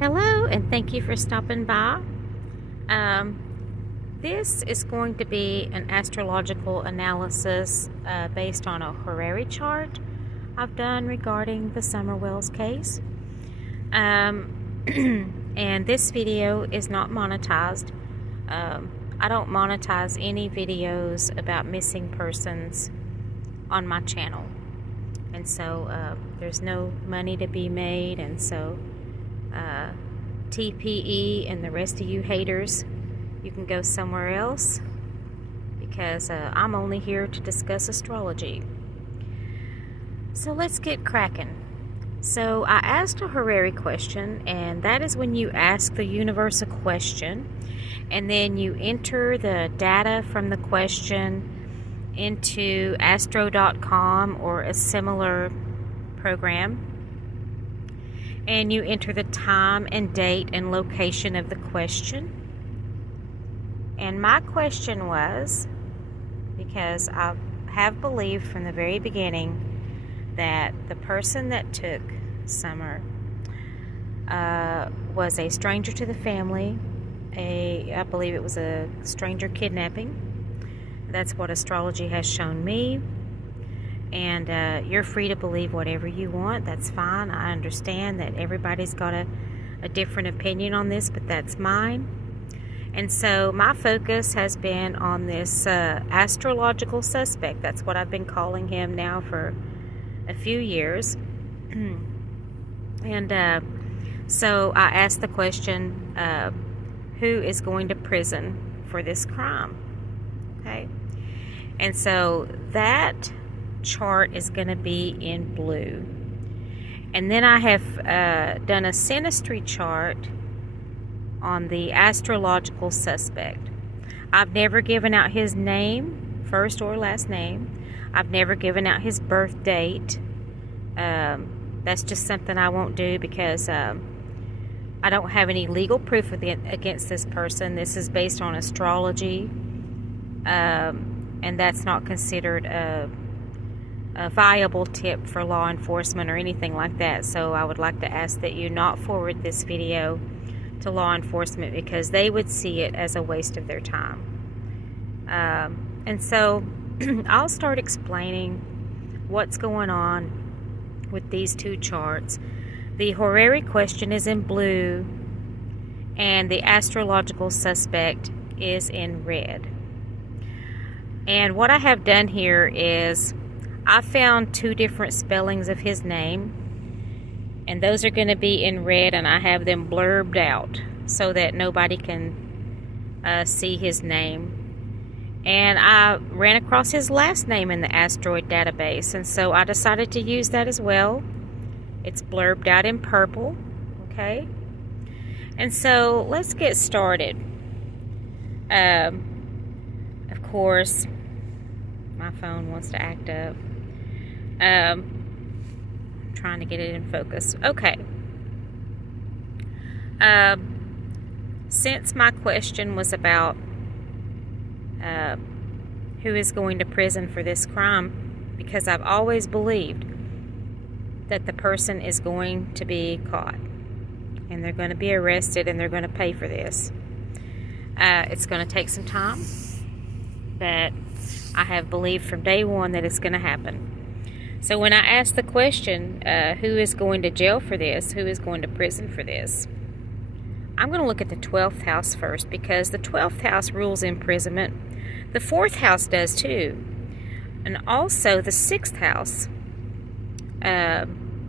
Hello, and thank you for stopping by. This is going to be an astrological analysis based on a horary chart I've done regarding the Summerwells case. And this video is not monetized. I don't monetize any videos about missing persons on my channel. And so there's no money to be made, and so TPE and the rest of you haters, you can go somewhere else, because I'm only here to discuss astrology. So let's get cracking. So I asked a horary question, and that is when you ask the universe a question and then you enter the data from the question into astro.com or a similar program, and you enter the time and date and location of the question. And my question was, because I have believed from the very beginning that the person that took Summer was a stranger to the family. I believe it was a stranger kidnapping. That's what astrology has shown me. And you're free to believe whatever you want. That's fine. I understand that everybody's got a different opinion on this, but that's mine. And so my focus has been on this astrological suspect. That's what I've been calling him now for a few years. And so I asked the question, who is going to prison for this crime? Okay. And so that chart is going to be in blue. And then I have done a synastry chart on the astrological suspect. I've never given out his name, first or last name. I've never given out his birth date. That's just something I won't do, because I don't have any legal proof against this person. This is based on astrology, and that's not considered a viable tip for law enforcement or anything like that. So I would like to ask that you not forward this video to law enforcement, because they would see it as a waste of their time. And so I'll start explaining what's going on with these two charts. The horary question is in blue, and the astrological suspect is in red. And what I have done here is I found two different spellings of his name, and those are going to be in red, and I have them blurbed out so that nobody can see his name. And I ran across his last name in the asteroid database, and so I decided to use that as well. It's blurbed out in purple, okay? And so let's get started. Of course, my phone wants to act up. I'm trying to get it in focus. Okay. Since my question was about who is going to prison for this crime, because I've always believed that the person is going to be caught, and they're going to be arrested, and they're going to pay for this. It's going to take some time, but I have believed from day one that it's going to happen. So when I asked the question, who is going to jail for this, who is going to prison for this, I'm going to look at the 12th house first, because the 12th house rules imprisonment. The 4th house does too, and also the 6th house.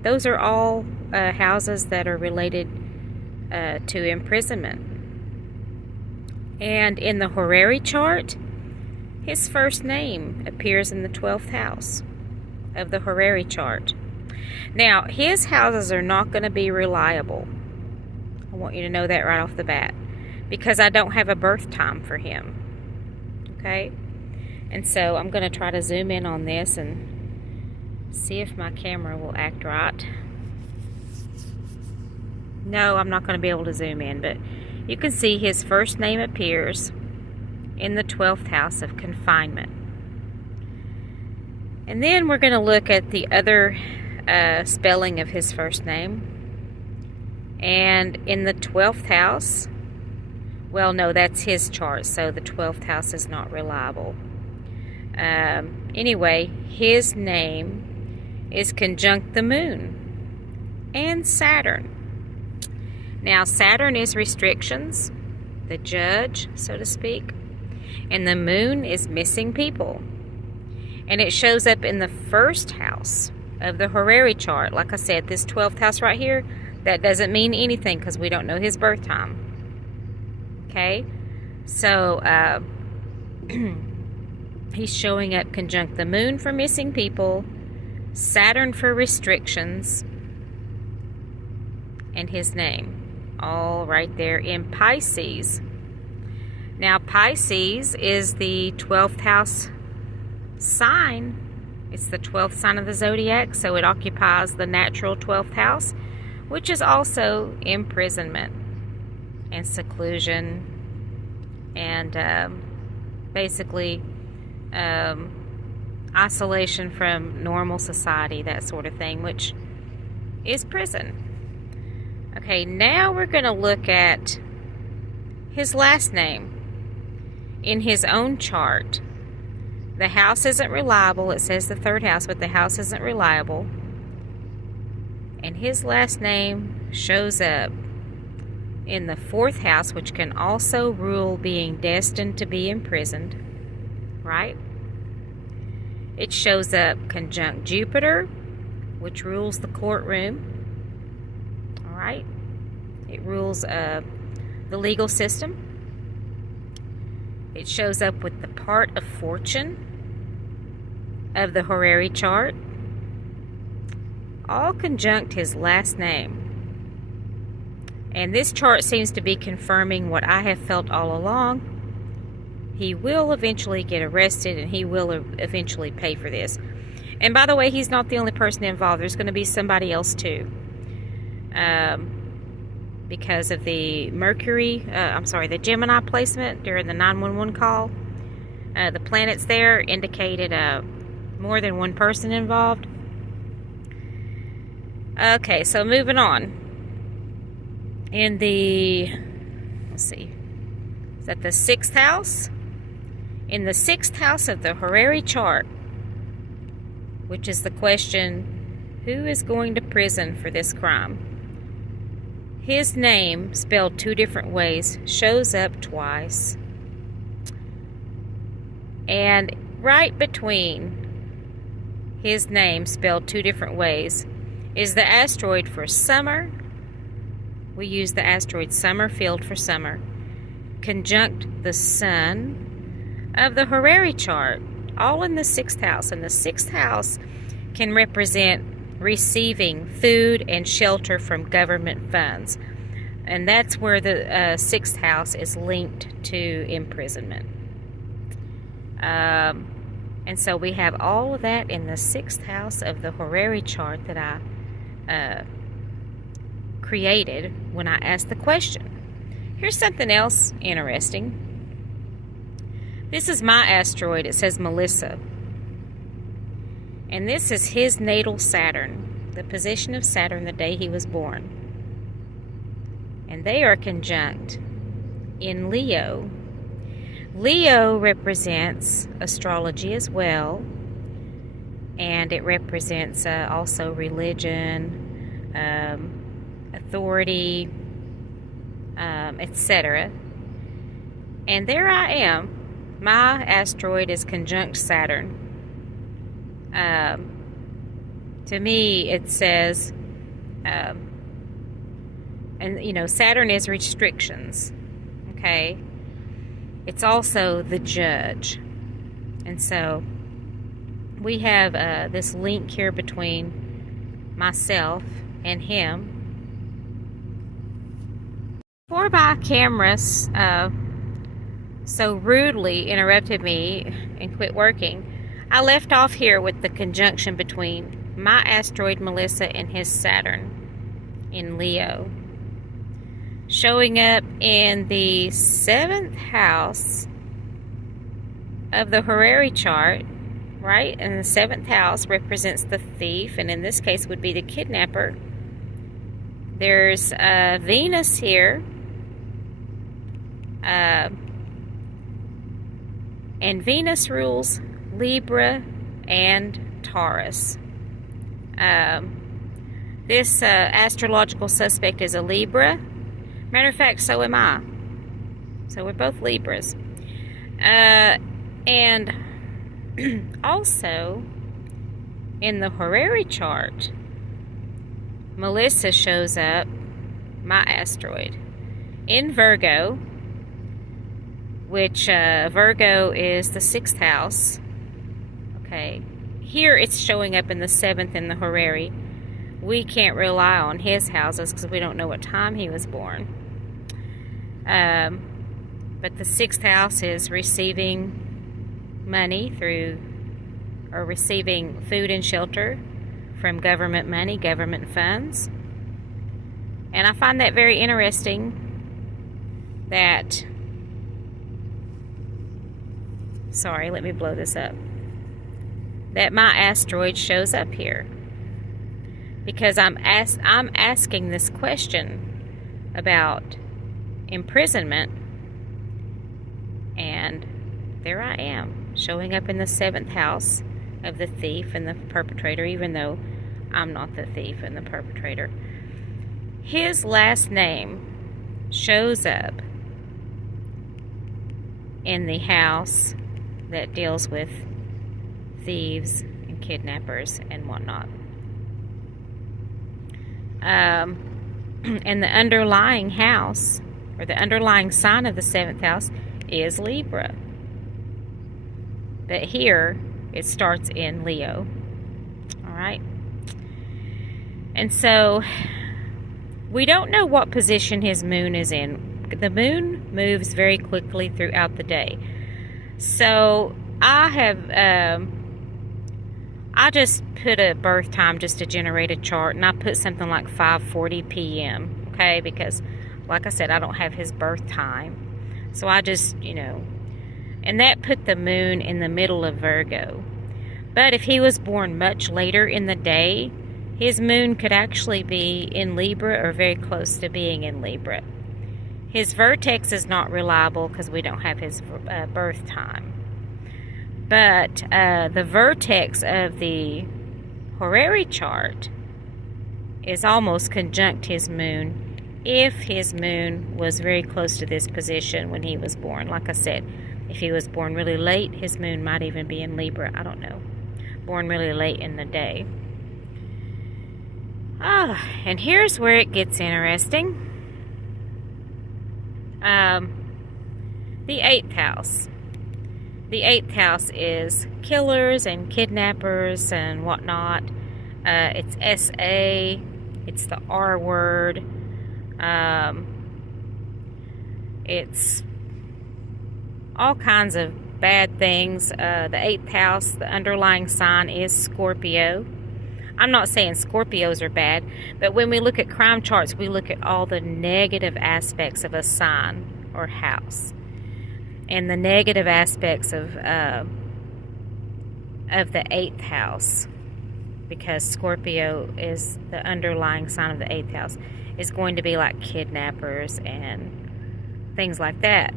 Those are all houses that are related to imprisonment. And in the horary chart, his first name appears in the 12th house of the horary chart. Now, his houses are not going to be reliable. I want you to know that right off the bat, because I don't have a birth time for him. Okay? And so I'm going to try to zoom in on this and see if my camera will act right. No, I'm not going to be able to zoom in, but you can see his first name appears in the 12th house of confinement. And then we're going to look at the other spelling of his first name. And in the 12th house, well, no, that's his chart, so the 12th house is not reliable. Anyway, his name is conjunct the moon and Saturn. Now, Saturn is restrictions, the judge, so to speak, and the moon is missing people. And it shows up in the 1st house of the horary chart. Like I said, this 12th house right here, that doesn't mean anything because we don't know his birth time. Okay? So, he's showing up conjunct the moon for missing people, Saturn for restrictions, and his name. All right there in Pisces. Now, Pisces is the 12th house sign. It's the 12th sign of the zodiac, so it occupies the natural 12th house, which is also imprisonment and seclusion and basically isolation from normal society, that sort of thing, which is prison. Okay, now we're going to look at his last name in his own chart. The house isn't reliable. It says the 3rd house, but the house isn't reliable. And his last name shows up in the 4th house, which can also rule being destined to be imprisoned, right? It shows up conjunct Jupiter, which rules the courtroom, all right? It rules the legal system. It shows up with the part of fortune of the horary chart, all conjunct his last name. And this chart seems to be confirming what I have felt all along. He will eventually get arrested, and he will eventually pay for this. And by the way, he's not the only person involved. There's going to be somebody else too. Because of the the Gemini placement during the 911 call. The planets there indicated more than one person involved. Okay, so moving on. In the, let's see, is that the 6th house? In the 6th house of the horary chart, which is the question, who is going to prison for this crime? His name, spelled 2 different ways, shows up twice. And right between his name, spelled 2 different ways, is the asteroid for summer. We use the asteroid Summerfield for summer. Conjunct the sun of the horary chart, all in the 6th house. And the 6th house can represent receiving food and shelter from government funds. And that's where the 6th house is linked to imprisonment. And so we have all of that in the 6th house of the horary chart that I created when I asked the question. Here's something else interesting. This is my asteroid. It says Melissa. And this is his natal Saturn, the position of Saturn the day he was born. And they are conjunct in Leo. Leo represents astrology as well. And it represents also religion, authority, etc. And there I am. My asteroid is conjunct Saturn. To me, it says, and you know, Saturn is restrictions, okay? It's also the judge. And so we have this link here between myself and him. Before my camera so rudely interrupted me and quit working, I left off here with the conjunction between my asteroid Melissa and his Saturn in Leo. Showing up in the 7th house of the horary chart, right? And the 7th house represents the thief, and in this case would be the kidnapper. There's Venus here. And Venus rules Libra and Taurus. This astrological suspect is a Libra. Matter of fact, so am I. So we're both Libras. And also, in the horary chart, Melissa shows up, my asteroid, in Virgo, which Virgo is the 6th house. Okay. Here it's showing up in the 7th in the horary. We can't rely on his houses because we don't know what time he was born. But the 6th house is receiving money through, or receiving food and shelter from government money, government funds. And I find that very interesting that, sorry, let me blow this up, that my asteroid shows up here. Because I'm asking this question about imprisonment, and there I am, showing up in the 7th house of the thief and the perpetrator, even though I'm not the thief and the perpetrator. His last name shows up in the house that deals with thieves and kidnappers and whatnot. And the underlying house, or the underlying sign of the 7th house, is Libra. But here, it starts in Leo. Alright? And so, we don't know what position his moon is in. The moon moves very quickly throughout the day. So, I just put a birth time just to generate a chart, and I put something like 5:40 p.m., okay, because, like I said, I don't have his birth time. So I just, and that put the moon in the middle of Virgo. But if he was born much later in the day, his moon could actually be in Libra or very close to being in Libra. His vertex is not reliable because we don't have his birth time. But the vertex of the horary chart is almost conjunct his moon if his moon was very close to this position when he was born. Like I said, if he was born really late, his moon might even be in Libra. I don't know. Born really late in the day. And here's where it gets interesting. The 8th house. The 8th house is killers and kidnappers and whatnot. It's SA. It's the R word. It's all kinds of bad things. The 8th house, the underlying sign is Scorpio. I'm not saying Scorpios are bad, but when we look at crime charts, we look at all the negative aspects of a sign or house. And the negative aspects of the 8th house, because Scorpio is the underlying sign of the 8th house, is going to be like kidnappers and things like that.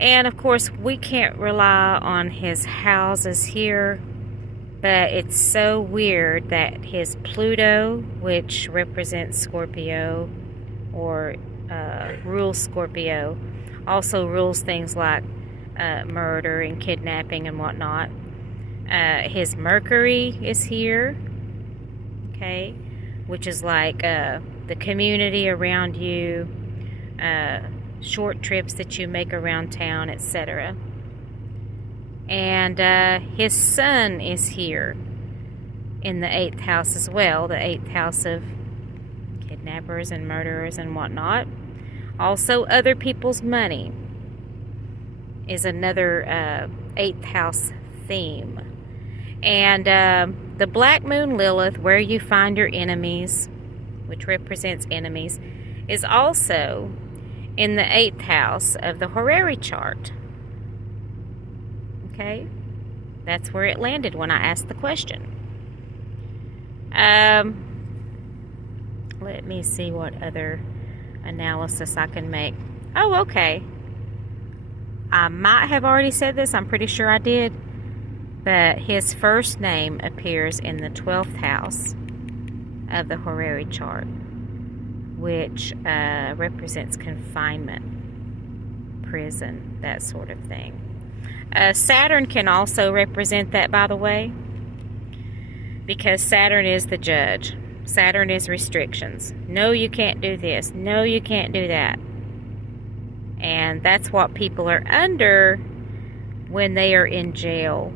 And of course, we can't rely on his houses here, but it's so weird that his Pluto, which represents Scorpio or rules Scorpio, also rules things like murder and kidnapping and whatnot. His Mercury is here, okay, which is like the community around you, short trips that you make around town, etc. And his Sun is here in the 8th house as well, the 8th house of kidnappers and murderers and whatnot. Also, other people's money is another 8th house theme. And the Black Moon Lilith, where you find your enemies, which represents enemies, is also in the 8th house of the horary chart. Okay? That's where it landed when I asked the question. Let me see what other analysis I can make. Oh, okay. I might have already said this. I'm pretty sure I did. But his first name appears in the 12th house of the horary chart, which represents confinement, prison, that sort of thing. Saturn can also represent that, by the way, because Saturn is the judge. Saturn is restrictions. No, you can't do this. No, you can't do that. And that's what people are under when they are in jail,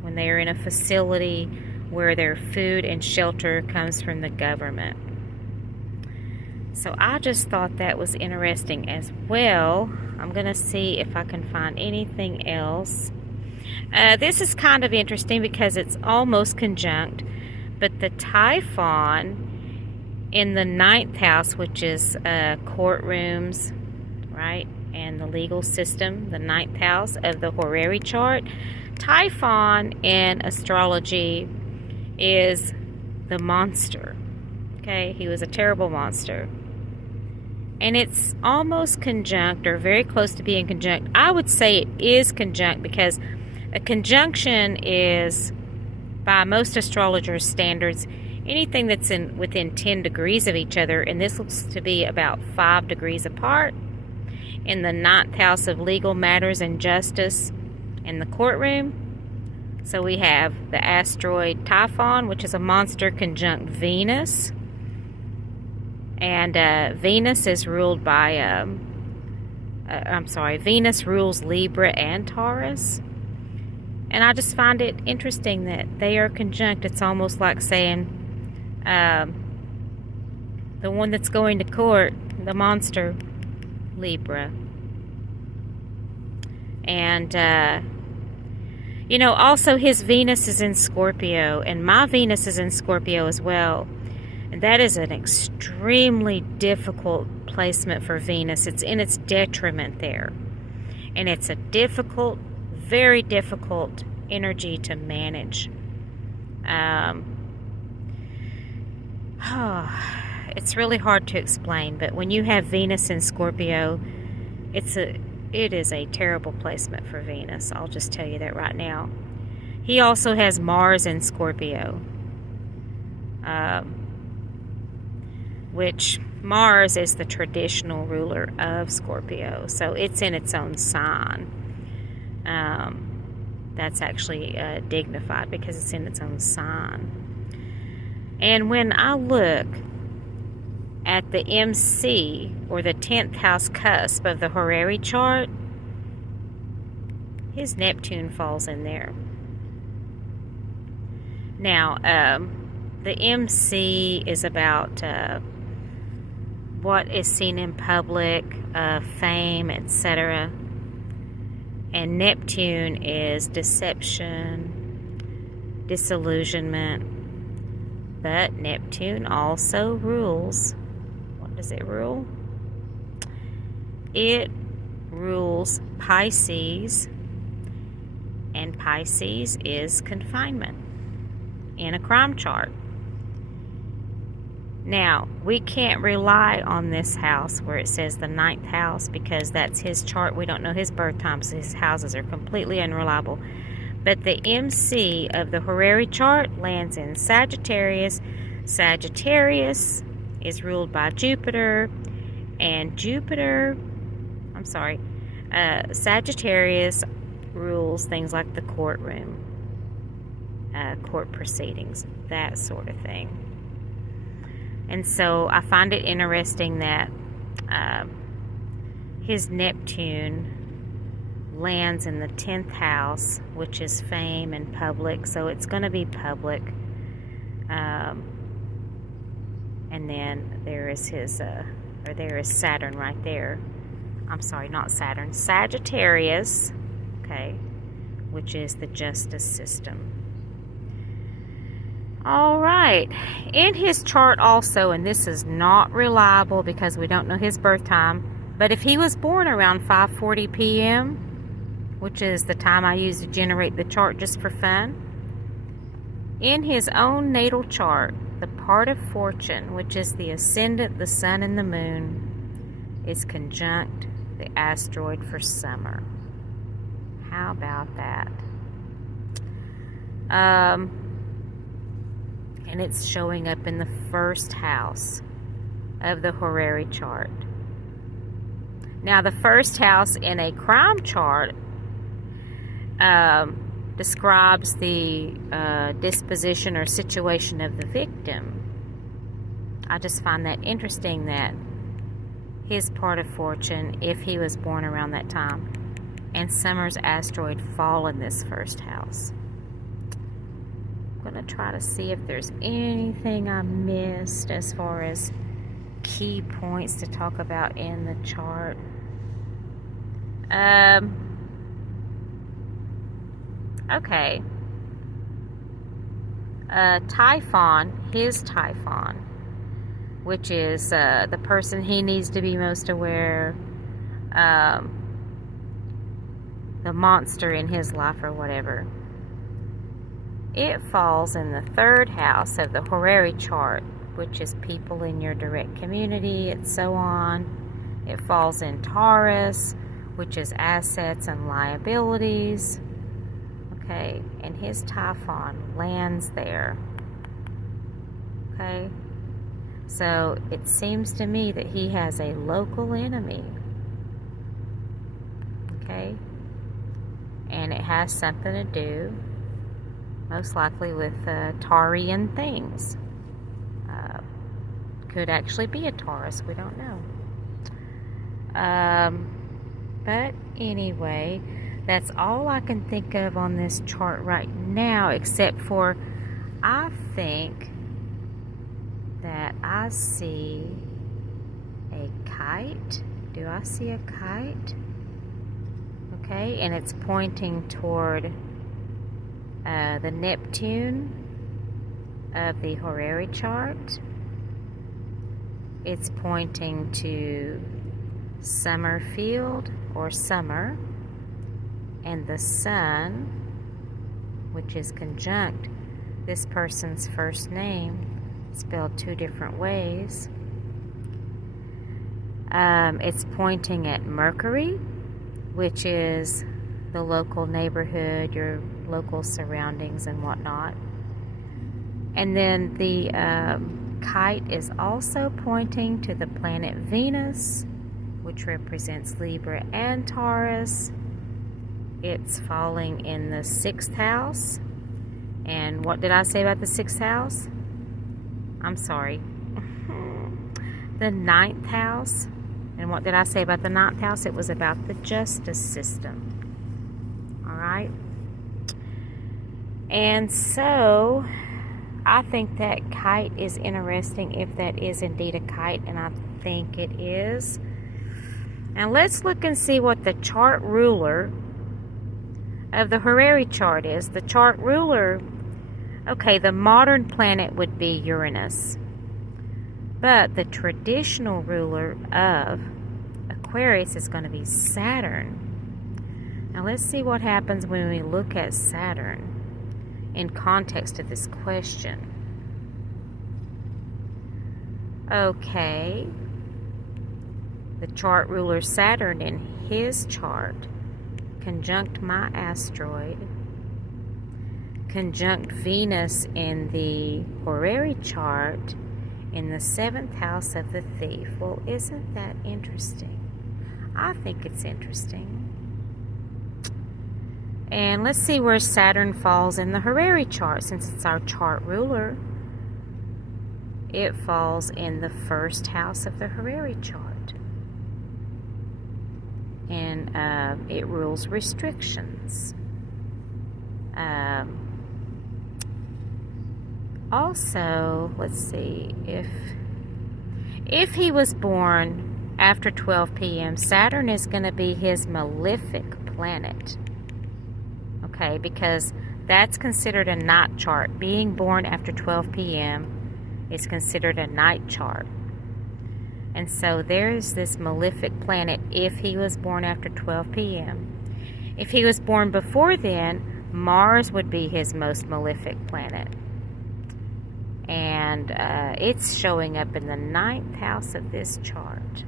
when they are in a facility where their food and shelter comes from the government. So I just thought that was interesting as well. I'm going to see if I can find anything else. This is kind of interesting because it's almost conjunct, but the Typhon in the 9th house, which is courtrooms, right, and the legal system, the 9th house of the horary chart. Typhon in astrology is the monster. Okay, he was a terrible monster. And it's almost conjunct, or very close to being conjunct. I would say it is conjunct because a conjunction is, by most astrologers' standards, anything that's within 10 degrees of each other, and this looks to be about 5 degrees apart, in the 9th house of legal matters and justice in the courtroom. So we have the asteroid Typhon, which is a monster, conjunct Venus. And Venus is ruled by, Venus rules Libra and Taurus. And I just find it interesting that they are conjunct. It's almost like saying the one that's going to court, the monster, Libra. And, also his Venus is in Scorpio, and my Venus is in Scorpio as well. And that is an extremely difficult placement for Venus. It's in its detriment there. And it's a difficult, very difficult energy to manage. It's really hard to explain, but when you have Venus in Scorpio, it is a terrible placement for Venus. I'll just tell you that right now. He also has Mars in Scorpio, which Mars is the traditional ruler of Scorpio, so it's in its own sign. That's actually dignified because it's in its own sign. And when I look at the MC, or the 10th house cusp of the horary chart, his Neptune falls in there. Now, the MC is about what is seen in public, fame, etc. And Neptune is deception, disillusionment. But Neptune also rules. What does it rule? It rules Pisces, and Pisces is confinement in a crime chart. Now, we can't rely on this house where it says the 9th house because that's his chart. We don't know his birth time, so his houses are completely unreliable. But the MC of the horary chart lands in Sagittarius. Sagittarius is ruled by Jupiter, and Sagittarius rules things like the courtroom, court proceedings, that sort of thing. And so I find it interesting that his Neptune lands in the 10th house, which is fame and public, so it's going to be public. And then there is there is Saturn right there. I'm sorry, not Saturn, Sagittarius, okay, which is the justice system. All right, in his chart also, and this is not reliable because we don't know his birth time, but if he was born around 5:40 p.m., which is the time I use to generate the chart just for fun, in his own natal chart, the part of fortune, which is the ascendant, the sun, and the moon, is conjunct the asteroid for summer. How about that? And it's showing up in the first house of the horary chart. Now, the first house in a crime chart describes the disposition or situation of the victim. I just find that interesting that his part of fortune, if he was born around that time, and Summer's asteroid fall in this first house. I'm going to try to see if there's anything I missed as far as key points to talk about in the chart. Okay. Typhon, his Typhon, which is the person he needs to be most aware, the monster in his life or whatever. It falls in the third house of the horary chart, which is people in your direct community and so on. It falls in Taurus, which is assets and liabilities. Okay, and his Typhon lands there. Okay, so it seems to me that he has a local enemy. Okay, and it has something to do, most likely, with Taurian things. Could actually be a Taurus, we don't know. But anyway, that's all I can think of on this chart right now, except for I think that I see a kite. Do I see a kite? Okay, and it's pointing toward the Neptune of the horary chart. It's pointing to Summerfield or summer, and the sun, which is conjunct this person's first name, spelled two different ways. It's pointing at Mercury, which is the local neighborhood, your local surroundings and whatnot. And then the kite is also pointing to the planet Venus, which represents Libra and Taurus. It's falling in the 6th house. And what did I say about the 6th house? I'm sorry. The 9th house. And what did I say about the 9th house? It was about the justice system. Alright? And so, I think that kite is interesting if that is indeed a kite, and I think it is. Now let's look and see what the chart ruler of the horary chart is. The chart ruler, okay, the modern planet would be Uranus, but the traditional ruler of Aquarius is going to be Saturn. Now let's see what happens when we look at Saturn in context of this question. Okay, the chart ruler Saturn in his chart, conjunct my asteroid, conjunct Venus in the horary chart in the 7th house of the thief. Well, isn't that interesting? I think it's interesting. And let's see where Saturn falls in the horary chart. Since it's our chart ruler, it falls in the 1st house of the horary chart. And it rules restrictions. Also, let's see, if he was born after 12 p.m., Saturn is going to be his malefic planet. Okay, because that's considered a night chart. Being born after 12 p.m. is considered a night chart. And so there's this malefic planet if he was born after 12 p.m. If he was born before then, Mars would be his most malefic planet. And and it's showing up in the 9th house of this chart.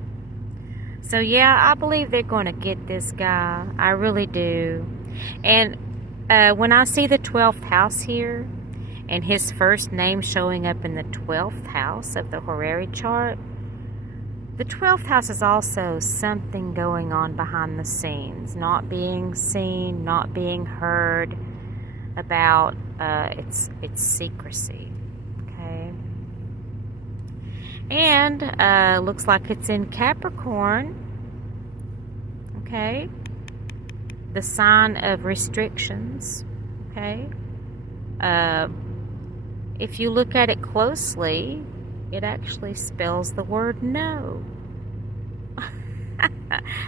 So yeah, I believe they're going to get this guy. I really do. And when I see the 12th house here, and his first name showing up in the 12th house of the horary chart, the 12th house is also something going on behind the scenes, not being seen, not being heard about. It's secrecy, okay? And looks like it's in Capricorn, okay? The sign of restrictions, okay? If you look at it closely, it actually spells the word no.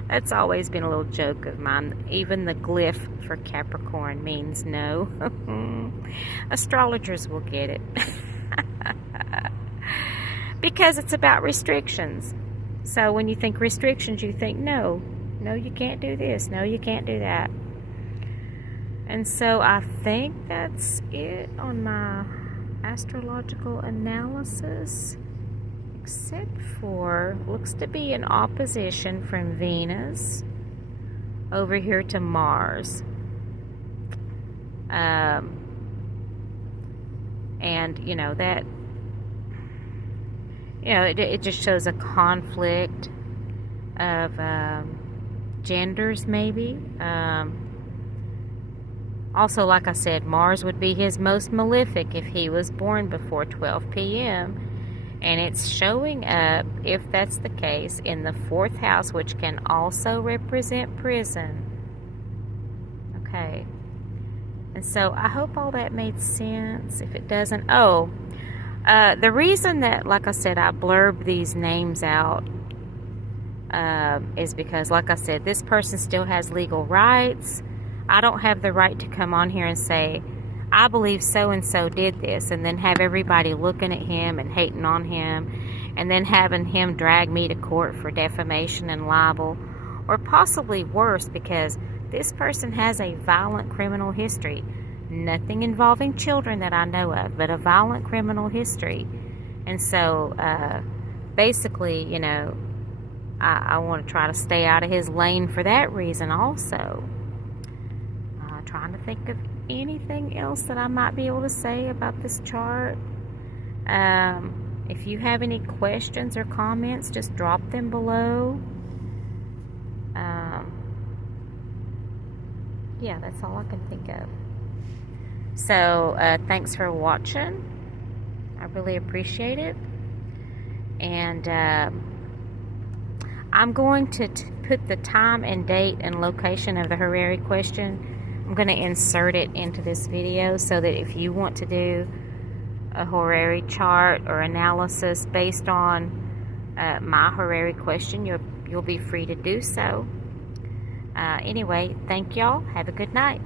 That's always been a little joke of mine. Even the glyph for Capricorn means no. Astrologers will get it. Because it's about restrictions. So when you think restrictions, you think no. No, you can't do this. No, you can't do that. And so I think that's it on my astrological analysis, except for looks to be an opposition from Venus over here to Mars, and you know that it just shows a conflict of genders, maybe. Also, like I said, Mars would be his most malefic if he was born before 12 p.m. And it's showing up, if that's the case, in the 4th house, which can also represent prison. Okay. And so I hope all that made sense. If it doesn't, the reason that, like I said, I blurb these names out is because, like I said, this person still has legal rights. I don't have the right to come on here and say, I believe so-and-so did this, and then have everybody looking at him and hating on him, and then having him drag me to court for defamation and libel, or possibly worse, because this person has a violent criminal history. Nothing involving children that I know of, but a violent criminal history. And so, basically, I want to try to stay out of his lane for that reason also. Trying to think of anything else that I might be able to say about this chart. If you have any questions or comments, just drop them below. Yeah, that's all I can think of. So, thanks for watching. I really appreciate it. And I'm going to put the time and date and location of the horary question. I'm going to insert it into this video so that if you want to do a horary chart or analysis based on my horary question, you'll be free to do so. Anyway, thank y'all. Have a good night.